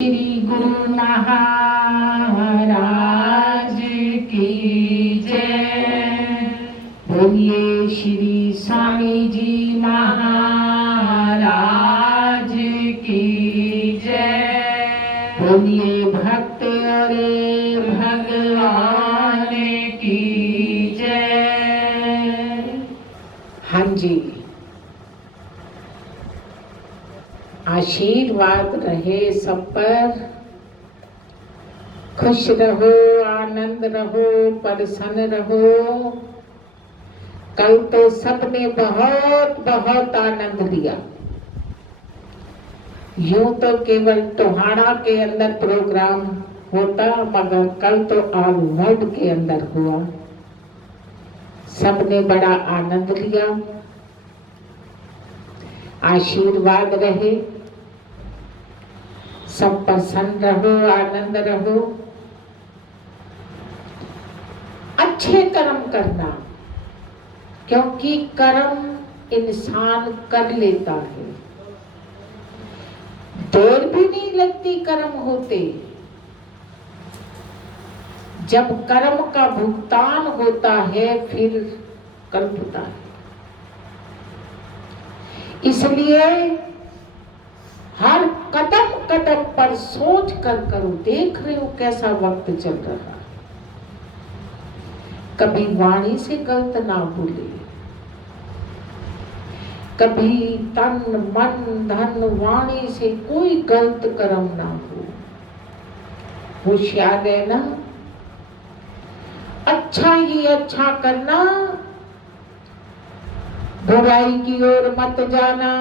श्री गुरु महाराज की जय। बोलिए श्री स्वामी जी महाराज की जय। बोलिए भक्त और भगवान की जय। हाँ जी, आशीर्वाद रहे सब पर। खुश रहो, आनंद रहो, प्रसन्न रहो। कल तो सबने बहुत बहुत आनंद लिया। यूं तो केवल टोहाड़ा के अंदर प्रोग्राम होता, मगर कल तो ऑल वर्ल्ड के अंदर हुआ। सबने बड़ा आनंद लिया। आशीर्वाद रहे, सब प्रसन्न रहो, आनंद रहो। अच्छे कर्म करना, क्योंकि कर्म इंसान कर लेता है। देर भी नहीं लगती कर्म होते। जब कर्म का भुगतान होता है फिर कल्पता है। इसलिए हर कदम कदम पर सोच कर करो। देख रहे हो कैसा वक्त चल रहा है। कभी वाणी से गलत ना बोले, कभी तन मन धन वाणी से कोई गलत कर्म ना हो। होशियार रहना, अच्छा ही अच्छा करना, बुराई की ओर मत जाना।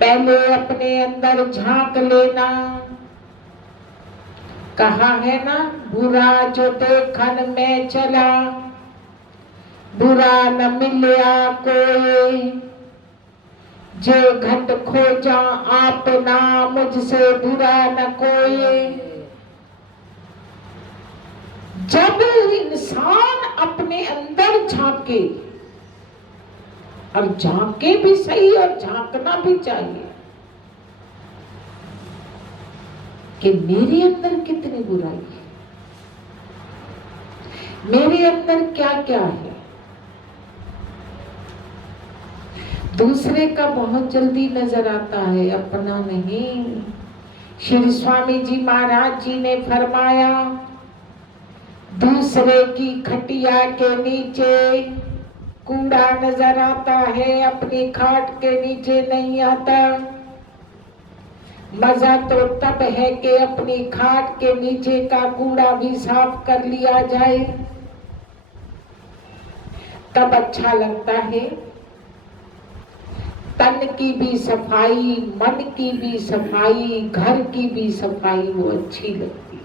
पहले अपने अंदर झांक लेना। कहा है ना, बुरा जो देखन में चला, बुरा न मिलया कोई। जो घट खोजा आपना, मुझसे बुरा न कोई। जब इंसान अपने अंदर झांके, और झांके भी सही और झांकना भी चाहिए कि मेरे अंदर कितनी बुराई है, मेरे अंदर क्या क्या है। दूसरे का बहुत जल्दी नजर आता है, अपना नहीं। श्री स्वामी जी महाराज जी ने फरमाया, दूसरे की खटिया के नीचे कूड़ा नजर आता है, अपनी खाट के नीचे नहीं आता। मजा तो तब है कि अपनी खाट के नीचे का कूड़ा भी साफ कर लिया जाए, तब अच्छा लगता है। तन की भी सफाई, मन की भी सफाई, घर की भी सफाई वो अच्छी लगती है।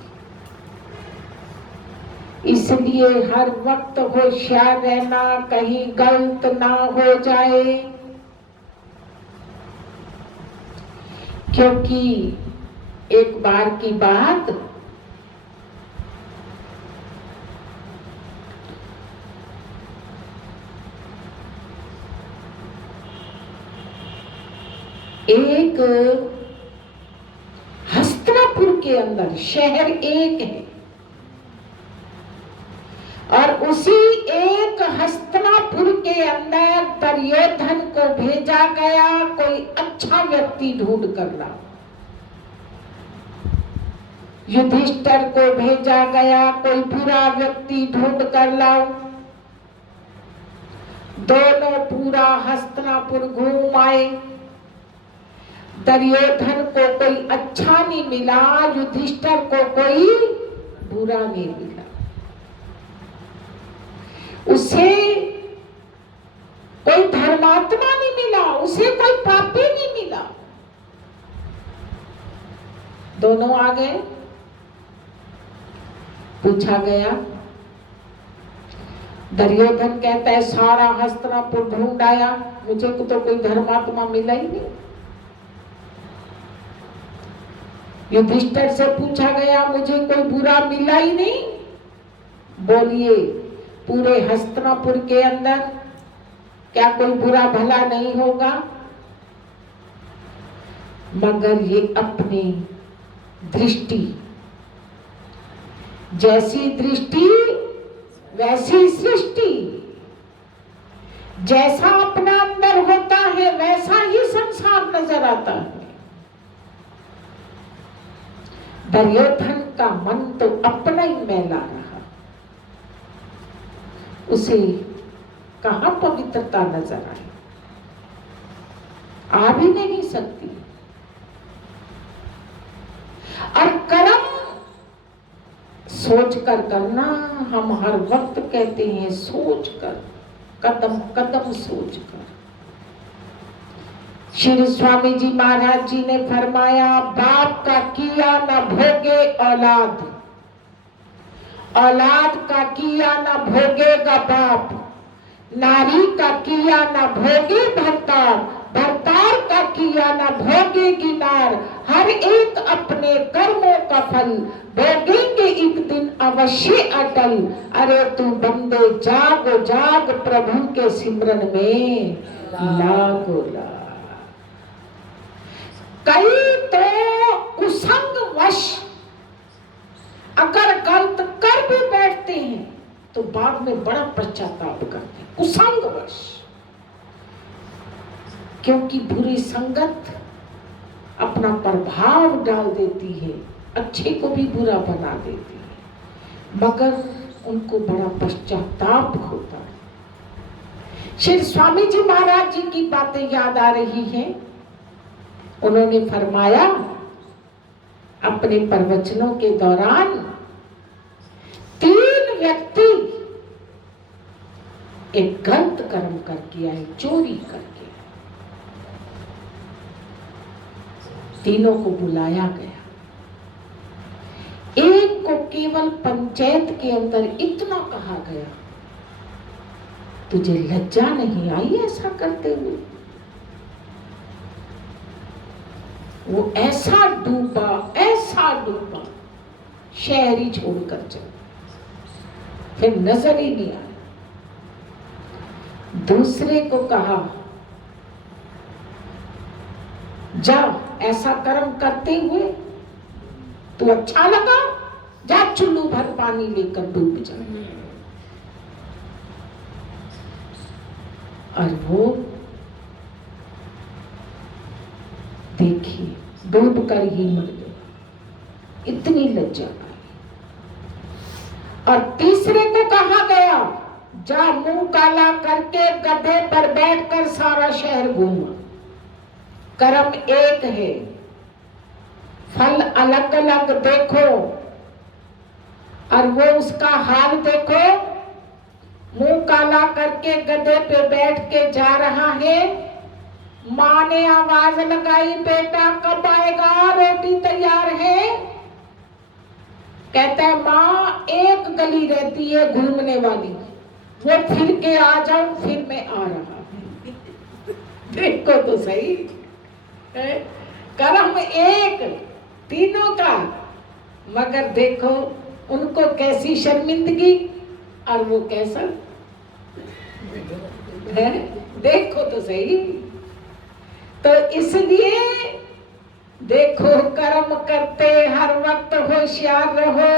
इसलिए हर वक्त होशियार रहना, कहीं गलत ना हो जाए। क्योंकि एक बार की बात, एक हस्तिनापुर के अंदर, शहर एक है और उसी एक हस्तिनापुर के अंदर दुर्योधन को भेजा गया कोई अच्छा व्यक्ति ढूंढ कर लाओ। युधिष्ठिर को भेजा गया कोई बुरा व्यक्ति ढूंढ कर लाओ। दोनों पूरा हस्तिनापुर घूम आए। दुर्योधन को कोई अच्छा नहीं मिला, युधिष्ठिर को कोई बुरा नहीं मिला। उसे कोई धर्मात्मा नहीं मिला, उसे कोई पापी नहीं मिला। दोनों आ गए। पूछा गया, दुर्योधन कहता है सारा हस्तिनापुर ढूंढ आया, मुझे तो कोई धर्मात्मा मिला ही नहीं। युधिष्ठिर से पूछा गया, मुझे कोई बुरा मिला ही नहीं। बोलिए, पूरे हस्तिनापुर के अंदर क्या कोई बुरा भला नहीं होगा? मगर ये अपनी दृष्टि, जैसी दृष्टि वैसी सृष्टि, जैसा अपना अंदर होता है वैसा ही संसार नजर आता है। दुर्योधन का मन तो अपना ही मैला रहा, उसे कहां पवित्रता नजर आई, आ भी नहीं सकती। और कर्म सोच कर करना, हम हर वक्त कहते हैं सोच कर, कदम कदम सोच कर। श्री स्वामी जी महाराज जी ने फरमाया, बाप का किया न भोगे औलाद, औलाद का किया न भोगेगा बाप, नारी का किया न भोगे भरतार, भरतार का किया न भोगेगी नार। हर एक अपने कर्मों का फल भोगेंगे एक दिन अवश्य अटल। अरे तू बंदे जागो जाग, प्रभु के सिमरन में लागो लाग। कई तो कुसंग वश अगर गलत कर भी बैठते हैं तो बाद में बड़ा पश्चाताप करते हैं, कुसंग वश। क्योंकि बुरी संगत अपना प्रभाव डाल देती है, अच्छे को भी बुरा बना देती है, मगर उनको बड़ा पश्चाताप होता है। श्री स्वामी जी महाराज जी की बातें याद आ रही हैं। उन्होंने फरमाया अपने प्रवचनों के दौरान, 3 व्यक्ति एक गलत कर्म करके आए, चोरी करके। तीनों को बुलाया गया। एक को केवल पंचायत के अंदर इतना कहा गया, तुझे लज्जा नहीं आई ऐसा करते हुए? वो ऐसा डूबा शहर ही छोड़कर चला, फिर नजर ही नहीं आया। दूसरे को कहा, जा ऐसा कर्म करते हुए तू अच्छा लगा, जा चुल्लू भर पानी लेकर डूब जा। और वो देखिए डूब कर ही मर गया, इतनी लज्जा आई। और तीसरे को कहा गया, जा मुंह काला करके गधे पर बैठकर सारा शहर घूमा। कर्म एक है, फल अलग अलग देखो। और वो उसका हाल देखो, मुंह काला करके गधे पे बैठ के जा रहा है। माँ ने आवाज लगाई, बेटा कब आएगा, रोटी तैयार है। कहता है, माँ एक गली रहती है घूमने वाली, वो फिर के आ जाओ, फिर मैं आ रहा हूं। देखो तो सही, कर्म एक तीनों का, मगर देखो उनको कैसी शर्मिंदगी और वो कैसा है, देखो तो सही। तो इसलिए देखो, कर्म करते हर वक्त होशियार रहो,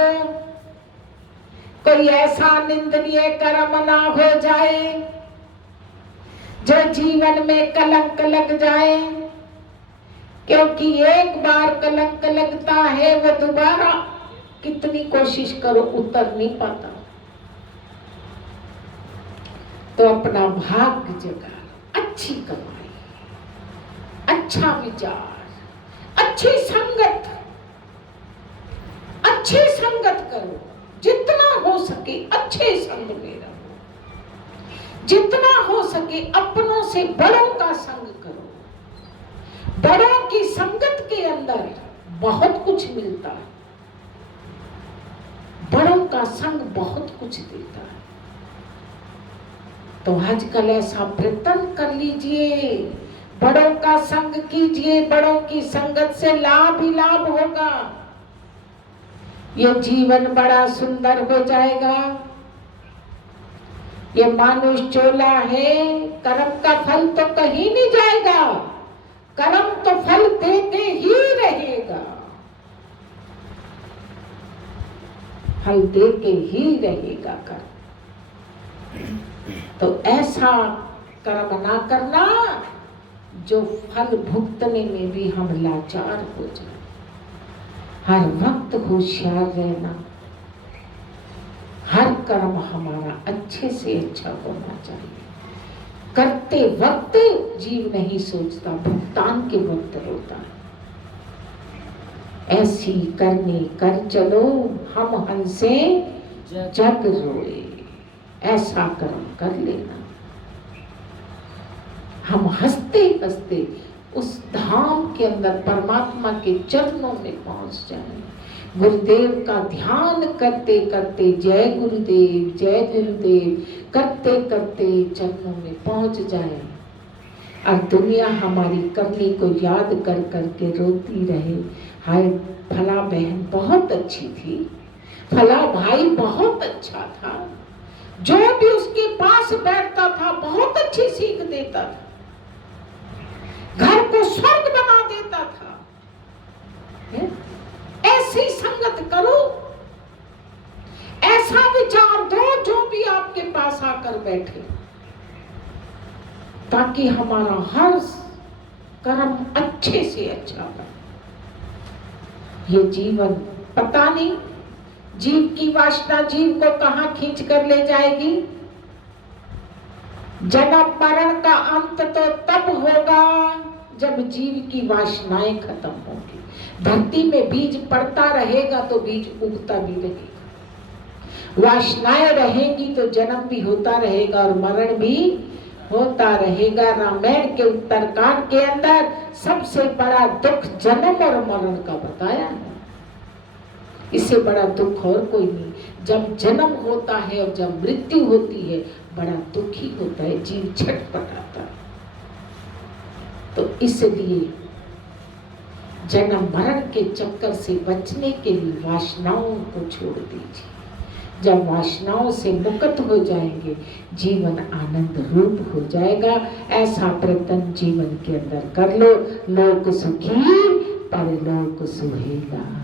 कोई ऐसा निंदनीय कर्म ना हो जाए जो जीवन में कलंक लग जाए। क्योंकि एक बार कलंक लगता है, वो दोबारा कितनी कोशिश करो उतर नहीं पाता। तो अपना भाग्य जगा, अच्छी कमाई, अच्छा विचार, अच्छी संगत करो। जितना हो सके अच्छे संग में रहो, जितना हो सके अपनों से बड़ों का संग करो। बड़ों की संगत के अंदर बहुत कुछ मिलता है, बड़ों का संग बहुत कुछ देता है। तो आजकल ऐसा प्रयत्न कर लीजिए, बड़ों का संग कीजिए, बड़ों की संगत से लाभ ही लाभ होगा। ये जीवन बड़ा सुंदर हो जाएगा। ये मानुष चोला है, कर्म का फल तो कहीं नहीं जाएगा। कर्म तो फल देते ही रहेगा, फल देके ही रहेगा कर्म। तो ऐसा कर्म ना करना जो फल भुगतने में भी हम लाचार हो जाए। हर वक्त होशियार रहना, हर कर्म हमारा अच्छे से अच्छा होना चाहिए। करते वक्त जीव नहीं सोचता, भुगतान के वक्त रोता है। ऐसी करने कर चलो हम हंसे जग रोए, ऐसा कर्म कर लेना। हम हंसते हंसते उस धाम के अंदर परमात्मा के चरणों में पहुंच जाएं। गुरुदेव का ध्यान करते करते जय गुरुदेव करते करते चरणों में पहुंच जाए और दुनिया हमारी करनी को याद कर करके रोती रहे, हाय फला बहन बहुत अच्छी थी, फला भाई बहुत अच्छा था, जो भी उसके पास बैठता था बहुत अच्छी सीख देता था, घर को स्वर्ग बना देता था। ऐसी संगत करो, ऐसा विचार दो जो भी आपके पास आकर बैठे, ताकि हमारा हर कर्म अच्छे से अच्छा बने। ये जीवन पता नहीं जीव की वासना जीव को कहां खींच कर ले जाएगी। जन्म मरण का अंत तो तब होगा जब जीव की वासनाएं खत्म होंगी। धरती में बीज पड़ता रहेगा तो बीज उगता भी रहेगा। वासनाएं रहेंगी तो जन्म भी होता रहेगा और मरण भी होता रहेगा। रामायण के उत्तरकांड के अंदर सबसे बड़ा दुख जन्म और मरण का बताया है। इससे बड़ा दुख और कोई नहीं। जब जन्म होता है और जब मृत्यु होती है बड़ा दुख ही होता है, जीव छटपटाता है। तो इसलिए जन्म मरण के चक्कर से बचने के लिए वासनाओं को छोड़ दीजिए। जब वासनाओं से मुक्त हो जाएंगे जीवन आनंद रूप हो जाएगा। ऐसा प्रयत्न जीवन के अंदर कर लो। लोक सुखी परलोक सुहेला।